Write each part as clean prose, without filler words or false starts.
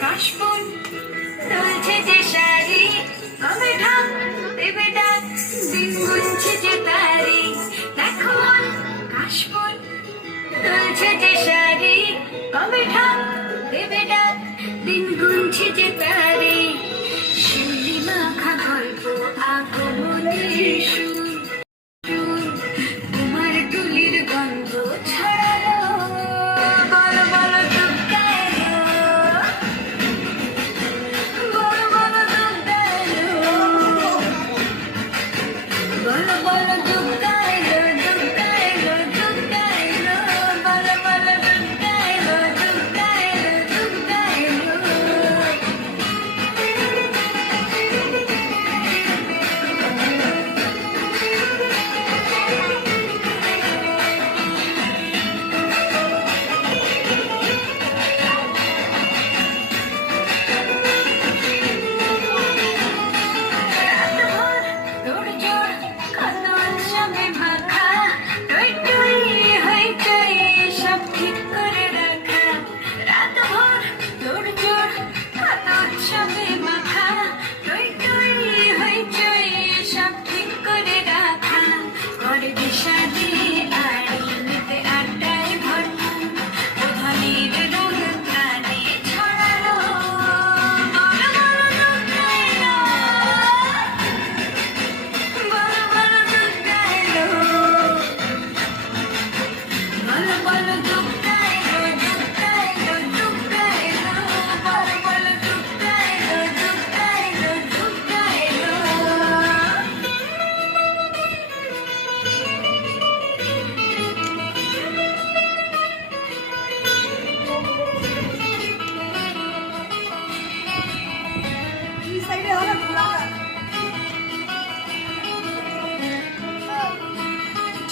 কাশফুল তুলছে যে শাড়ি, কবে ঢাক দেবে ডাক, দিন গুনছে যে তারি। দেখো মন কাশফুল তুলছে যে শাড়ি, কবে ঢাক দেবে ডাক, দিন গুনছে যে তারি। শিউলি মাখা গল্প আগমনের সুর, তোমার তুলির গন্ধ ছড়ালো, বলো বলো দুগ্গা এলো, বলো বলো দুগ্গা এলো, বলো বলো দুগ্গা এলো, দুগ্গা এলো, দুগ্গা এলো, বলো বলো দুগ্গা এলো, দুগ্গা এলো, দুগ্গা এলো।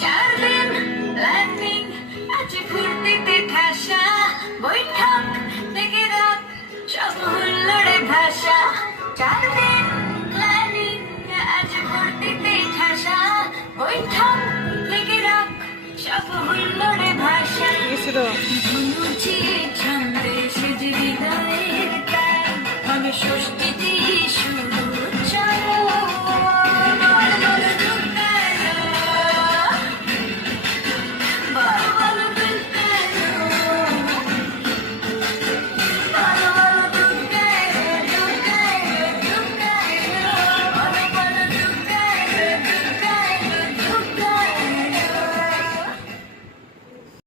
চারদিন প্ল্যানিং আজ ফুর্তিতে ঠাসা, বৈঠক থেকে রাত সব হুল্লোড়ে ভাষা। চারদিন প্ল্যানিং আজ ফুর্তিতে ঠাসা, বৈঠক থেকে রাত সব হুল্লোড়ে ভাষা। ধনুচিয়ে ছন্দে সেজে হৃদয়ের তার, হবে ষষ্ঠীতে শুরু